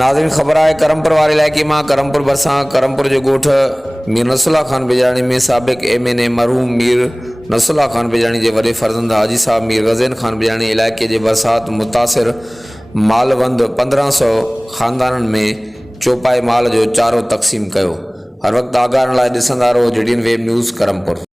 नाज़रीन ख़बर है करमपुर वाले इलाइक़े में करमपुर भरिसां करमपुर जो ॻोठ मीर नसरुल्लाह ख़ान बेजाणी में साबिक़ MNA मरहूम मीर नसरुल्लाह ख़ान बेजाणी के वॾे फ़र्ज़ंद हाजी साहब मीर ग़ज़ैन ख़ान बेजाणी इलाइक़े के बरसात मुतासिर मालवंद 1500 ख़ानदाननि में चौपाई माल जो चारो तक़सीम किया। हर वक्त आगाह लाइ ॾिसंदा रहो JDN वेब न्यूज़ करमपुर।